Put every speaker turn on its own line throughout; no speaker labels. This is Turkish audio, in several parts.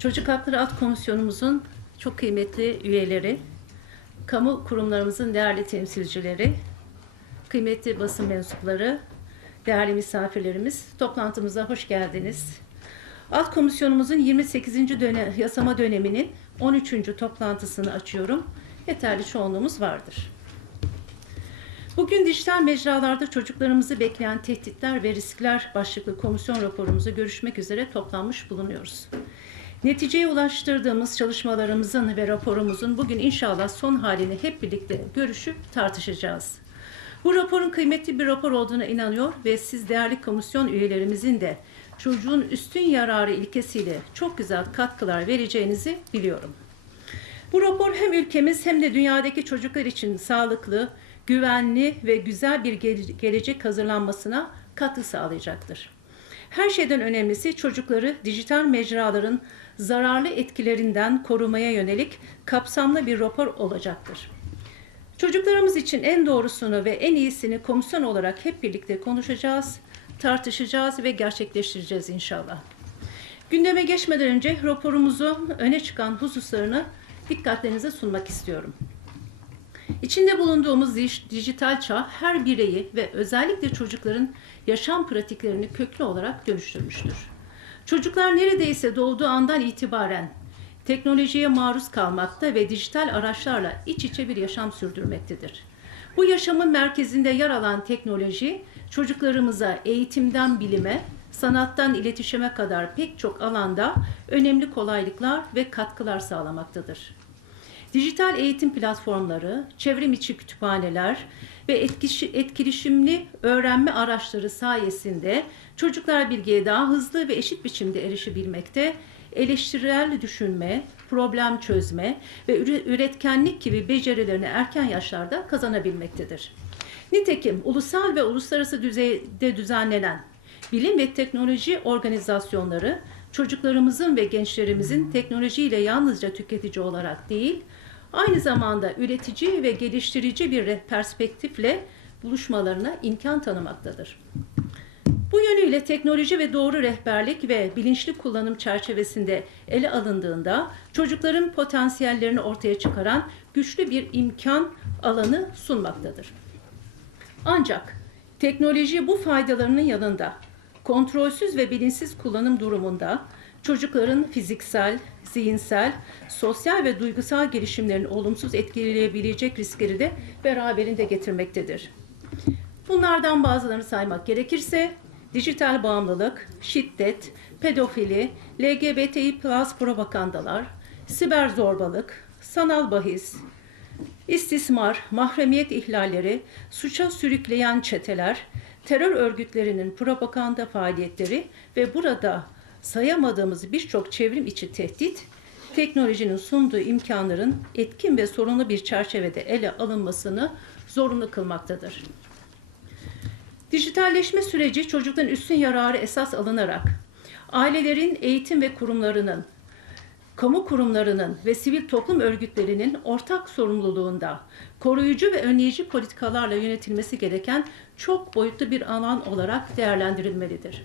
Çocuk Hakları Alt Komisyonumuzun çok kıymetli üyeleri, kamu kurumlarımızın değerli temsilcileri, kıymetli basın mensupları, değerli misafirlerimiz, toplantımıza hoş geldiniz. Alt komisyonumuzun 28. dönem, yasama döneminin 13. toplantısını açıyorum. Yeterli çoğunluğumuz vardır. Bugün dijital mecralarda çocuklarımızı bekleyen tehditler ve riskler başlıklı komisyon raporumuzu görüşmek üzere toplanmış bulunuyoruz. Neticeye ulaştırdığımız çalışmalarımızın ve raporumuzun bugün inşallah son halini hep birlikte görüşüp tartışacağız. Bu raporun kıymetli bir rapor olduğuna inanıyor ve siz değerli komisyon üyelerimizin de çocuğun üstün yararı ilkesiyle çok güzel katkılar vereceğinizi biliyorum. Bu rapor hem ülkemiz hem de dünyadaki çocuklar için sağlıklı, güvenli ve güzel bir gele- gelecek hazırlanmasına katkı sağlayacaktır. Her şeyden önemlisi çocukları dijital mecraların zararlı etkilerinden korumaya yönelik kapsamlı bir rapor olacaktır. Çocuklarımız için en doğrusunu ve en iyisini komisyon olarak hep birlikte konuşacağız, tartışacağız ve gerçekleştireceğiz inşallah. Gündeme geçmeden önce raporumuzun öne çıkan hususlarını dikkatlerinize sunmak istiyorum. İçinde bulunduğumuz dij- dijital çağ her bireyi ve özellikle çocukların yaşam pratiklerini köklü olarak dönüştürmüştür. Çocuklar neredeyse doğduğu andan itibaren teknolojiye maruz kalmakta ve dijital araçlarla iç içe bir yaşam sürdürmektedir. Bu yaşamın merkezinde yer alan teknoloji çocuklarımıza eğitimden bilime, sanattan iletişime kadar pek çok alanda önemli kolaylıklar ve katkılar sağlamaktadır. Dijital eğitim platformları, çevrim içi kütüphaneler ve etkiş- etkileşimli öğrenme araçları sayesinde çocuklar bilgiye daha hızlı ve eşit biçimde erişebilmekte, eleştirel düşünme, problem çözme ve üre- üretkenlik gibi becerilerini erken yaşlarda kazanabilmektedir. Nitekim ulusal ve uluslararası düzeyde düzenlenen bilim ve teknoloji organizasyonları çocuklarımızın ve gençlerimizin teknolojiyle yalnızca tüketici olarak değil, aynı zamanda üretici ve geliştirici bir perspektifle buluşmalarına imkan tanımaktadır. Bu yönüyle teknoloji ve doğru rehberlik ve bilinçli kullanım çerçevesinde ele alındığında çocukların potansiyellerini ortaya çıkaran güçlü bir imkan alanı sunmaktadır. Ancak teknoloji bu faydalarının yanında kontrolsüz ve bilinçsiz kullanım durumunda çocukların fiziksel, zihinsel, sosyal ve duygusal gelişimlerini olumsuz etkileyebilecek riskleri de beraberinde getirmektedir. Bunlardan bazılarını saymak gerekirse dijital bağımlılık, şiddet, pedofili, LGBTİ plus propagandalar, siber zorbalık, sanal bahis, istismar, mahremiyet ihlalleri, suça sürükleyen çeteler, terör örgütlerinin propaganda faaliyetleri ve burada sayamadığımız birçok çevrim içi tehdit, teknolojinin sunduğu imkanların etkin ve sorunlu bir çerçevede ele alınmasını zorunlu kılmaktadır. Dijitalleşme süreci çocukların üstün yararı esas alınarak ailelerin eğitim ve kurumlarının, kamu kurumlarının ve sivil toplum örgütlerinin ortak sorumluluğunda koruyucu ve önleyici politikalarla yönetilmesi gereken çok boyutlu bir alan olarak değerlendirilmelidir.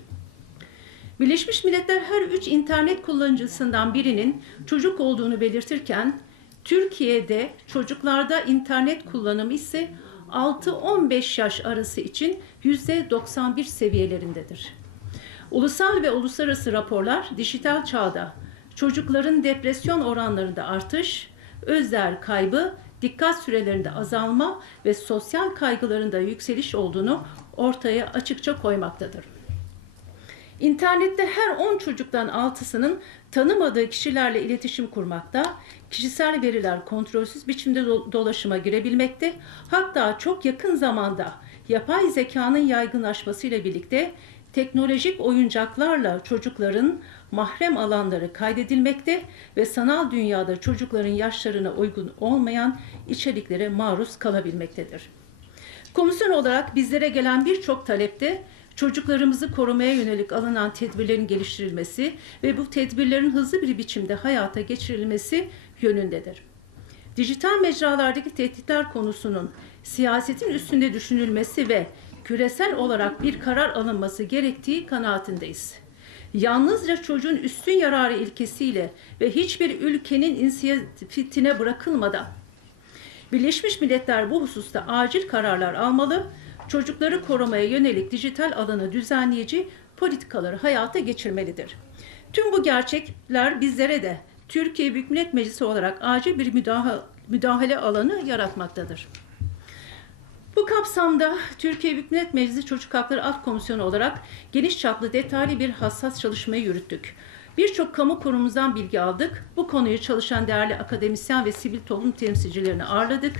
Birleşmiş Milletler her üç internet kullanıcısından birinin çocuk olduğunu belirtirken Türkiye'de çocuklarda internet kullanımı ise 6-15 yaş arası için %91 seviyelerindedir. Ulusal ve uluslararası raporlar dijital çağda çocukların depresyon oranlarında artış, özler kaybı, dikkat sürelerinde azalma ve sosyal kaygılarında yükseliş olduğunu ortaya açıkça koymaktadır. İnternette her 10 çocuktan 6'sının tanımadığı kişilerle iletişim kurmakta, kişisel veriler kontrolsüz biçimde do- dolaşıma girebilmekte, hatta çok yakın zamanda yapay zekanın yaygınlaşmasıyla birlikte teknolojik oyuncaklarla çocukların mahrem alanları kaydedilmekte ve sanal dünyada çocukların yaşlarına uygun olmayan içeriklere maruz kalabilmektedir. Komisyon olarak bizlere gelen birçok talepte çocuklarımızı korumaya yönelik alınan tedbirlerin geliştirilmesi ve bu tedbirlerin hızlı bir biçimde hayata geçirilmesi yönündedir. Dijital mecralardaki tehditler konusunun siyasetin üstünde düşünülmesi ve küresel olarak bir karar alınması gerektiği kanaatindeyiz. yalnızca çocuğun üstün yararı ilkesiyle ve hiçbir ülkenin inisiyatifine bırakılmadan Birleşmiş Milletler bu hususta acil kararlar almalı, çocukları korumaya yönelik dijital alanı düzenleyici politikaları hayata geçirmelidir. Tüm bu gerçekler bizlere de Türkiye Büyük Millet Meclisi olarak acil bir müdahale, müdahale alanı yaratmaktadır. Bu kapsamda Türkiye Büyük Millet Meclisi Çocuk Hakları Alt Komisyonu olarak geniş çaplı detaylı bir hassas çalışmayı yürüttük. Birçok kamu kurumumuzdan bilgi aldık. Bu konuyu çalışan değerli akademisyen ve sivil toplum temsilcilerini ağırladık.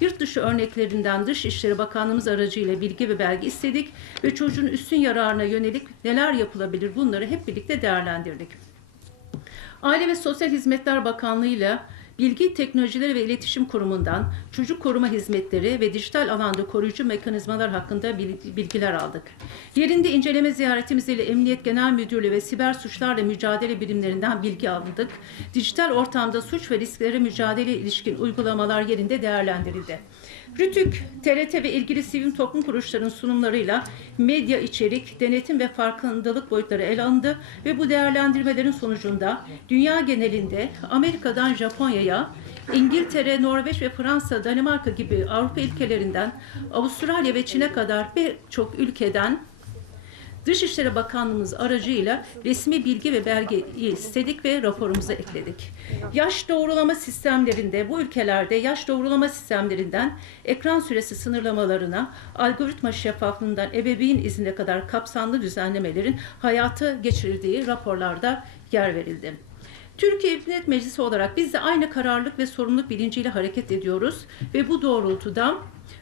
Yurt dışı örneklerinden Dışişleri Bakanlığımız aracıyla bilgi ve belge istedik ve çocuğun üstün yararına yönelik neler yapılabilir bunları hep birlikte değerlendirdik. Aile ve Sosyal Hizmetler Bakanlığı ile Bilgi Teknolojileri ve İletişim Kurumu'ndan çocuk koruma hizmetleri ve dijital alanda koruyucu mekanizmalar hakkında bil- bilgiler aldık. Yerinde inceleme ziyaretimiz ile Emniyet Genel Müdürlüğü ve siber suçlarla mücadele birimlerinden bilgi aldık. Dijital ortamda suç ve risklere mücadele ilişkin uygulamalar yerinde değerlendirildi. Rütük, TRT ve ilgili sivil toplum kuruluşlarının sunumlarıyla medya içerik, denetim ve farkındalık boyutları ele alındı ve bu değerlendirmelerin sonucunda dünya genelinde Amerika'dan Japonya'ya, İngiltere, Norveç ve Fransa, Danimarka gibi Avrupa ülkelerinden Avustralya ve Çin'e kadar birçok ülkeden Dışişleri Bakanlığımız aracıyla resmi bilgi ve belgeyi istedik ve raporumuza ekledik. Yaş doğrulama sistemlerinde bu ülkelerde yaş doğrulama sistemlerinden ekran süresi sınırlamalarına, algoritma şeffaflığından ebeveyn iznine kadar kapsamlı düzenlemelerin hayata geçirildiği raporlarda yer verildi. Türkiye Büyük Meclisi olarak biz de aynı kararlılık ve sorumluluk bilinciyle hareket ediyoruz ve bu doğrultuda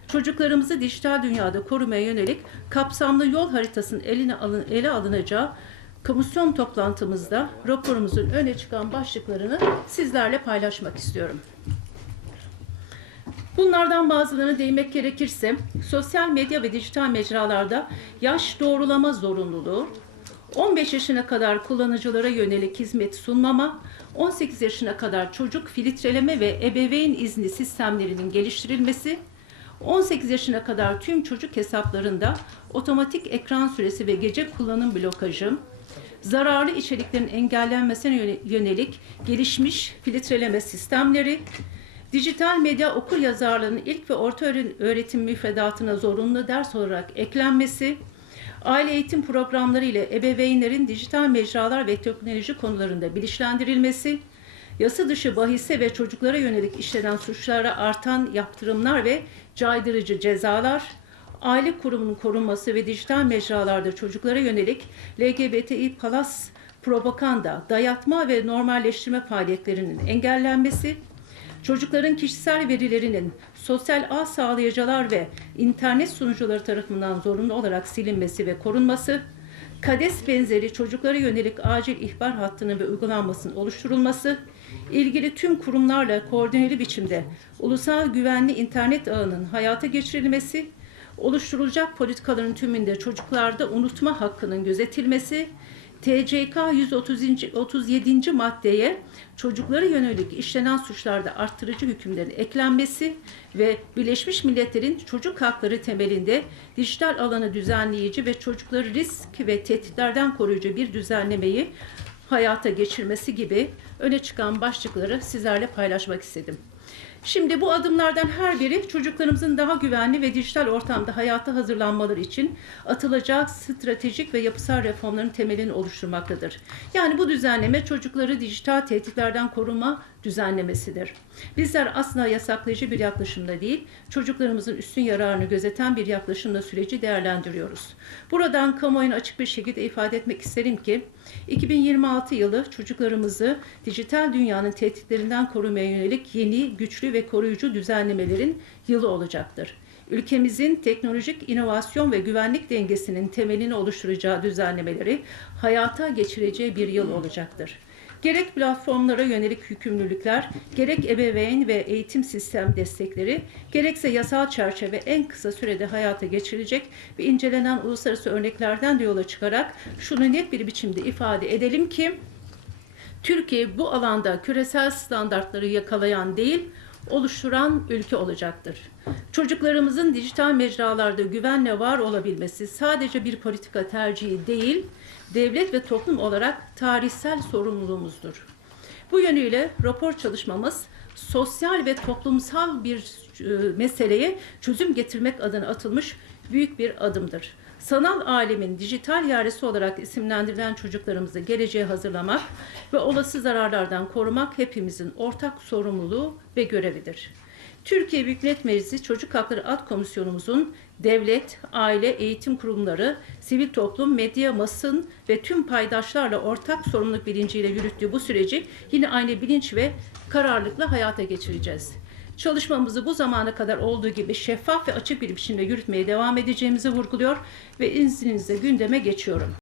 çocuklarımızı dijital dünyada korumaya yönelik kapsamlı yol haritasının eline alın, ele alınacağı komisyon toplantımızda raporumuzun öne çıkan başlıklarını sizlerle paylaşmak istiyorum. Bunlardan bazılarına değinmek gerekirse sosyal medya ve dijital mecralarda yaş doğrulama zorunluluğu, 15 yaşına kadar kullanıcılara yönelik hizmet sunmama, 18 yaşına kadar çocuk filtreleme ve ebeveyn izni sistemlerinin geliştirilmesi, 18 yaşına kadar tüm çocuk hesaplarında otomatik ekran süresi ve gece kullanım blokajı, zararlı içeriklerin engellenmesine yöne- yönelik gelişmiş filtreleme sistemleri, dijital medya okur yazarlığının ilk ve orta öğre- öğretim müfredatına zorunlu ders olarak eklenmesi, aile eğitim programları ile ebeveynlerin dijital mecralar ve teknoloji konularında bilinçlendirilmesi, yasa dışı bahise ve çocuklara yönelik işlenen suçlara artan yaptırımlar ve caydırıcı cezalar, aile kurumunun korunması ve dijital mecralarda çocuklara yönelik LGBTİ plus propaganda, dayatma ve normalleştirme faaliyetlerinin engellenmesi, çocukların kişisel verilerinin sosyal ağ sağlayıcılar ve internet sunucuları tarafından zorunlu olarak silinmesi ve korunması, KADES benzeri çocuklara yönelik acil ihbar hattının ve uygulanmasının oluşturulması, ilgili tüm kurumlarla koordineli biçimde ulusal güvenli internet ağının hayata geçirilmesi, oluşturulacak politikaların tümünde çocuklarda unutma hakkının gözetilmesi, TCK 137. maddeye çocuklara yönelik işlenen suçlarda arttırıcı hükümlerin eklenmesi ve Birleşmiş Milletler'in çocuk hakları temelinde dijital alanı düzenleyici ve çocukları risk ve tehditlerden koruyucu bir düzenlemeyi hayata geçirmesi gibi öne çıkan başlıkları sizlerle paylaşmak istedim. Şimdi bu adımlardan her biri çocuklarımızın daha güvenli ve dijital ortamda hayata hazırlanmaları için atılacak stratejik ve yapısal reformların temelini oluşturmaktadır. Yani bu düzenleme çocukları dijital tehditlerden koruma düzenlemesidir. Bizler aslında yasaklayıcı bir yaklaşımda değil, çocuklarımızın üstün yararını gözeten bir yaklaşımla süreci değerlendiriyoruz. Buradan kamuoyuna açık bir şekilde ifade etmek isterim ki, 2026 yılı çocuklarımızı dijital dünyanın tehditlerinden korumaya yönelik yeni, güçlü ve koruyucu düzenlemelerin yılı olacaktır. Ülkemizin teknolojik inovasyon ve güvenlik dengesinin temelini oluşturacağı düzenlemeleri hayata geçireceği bir yıl olacaktır. Gerek platformlara yönelik yükümlülükler, gerek ebeveyn ve eğitim sistem destekleri, gerekse yasal çerçeve en kısa sürede hayata geçirilecek ve incelenen uluslararası örneklerden de yola çıkarak şunu net bir biçimde ifade edelim ki, Türkiye bu alanda küresel standartları yakalayan değil, oluşturan ülke olacaktır. Çocuklarımızın dijital mecralarda güvenle var olabilmesi sadece bir politika tercihi değil, devlet ve toplum olarak tarihsel sorumluluğumuzdur. Bu yönüyle rapor çalışmamız sosyal ve toplumsal bir e, meseleye çözüm getirmek adına atılmış büyük bir adımdır. Sanal alemin dijital yarısı olarak isimlendirilen çocuklarımızı geleceğe hazırlamak ve olası zararlardan korumak hepimizin ortak sorumluluğu ve görevidir. Türkiye Büyük Millet Meclisi Çocuk Hakları Alt Komisyonumuzun devlet, aile, eğitim kurumları, sivil toplum, medya, basın ve tüm paydaşlarla ortak sorumluluk bilinciyle yürüttüğü bu süreci yine aynı bilinç ve kararlılıkla hayata geçireceğiz. Çalışmamızı bu zamana kadar olduğu gibi şeffaf ve açık bir biçimde yürütmeye devam edeceğimizi vurguluyor ve izninizle gündeme geçiyorum.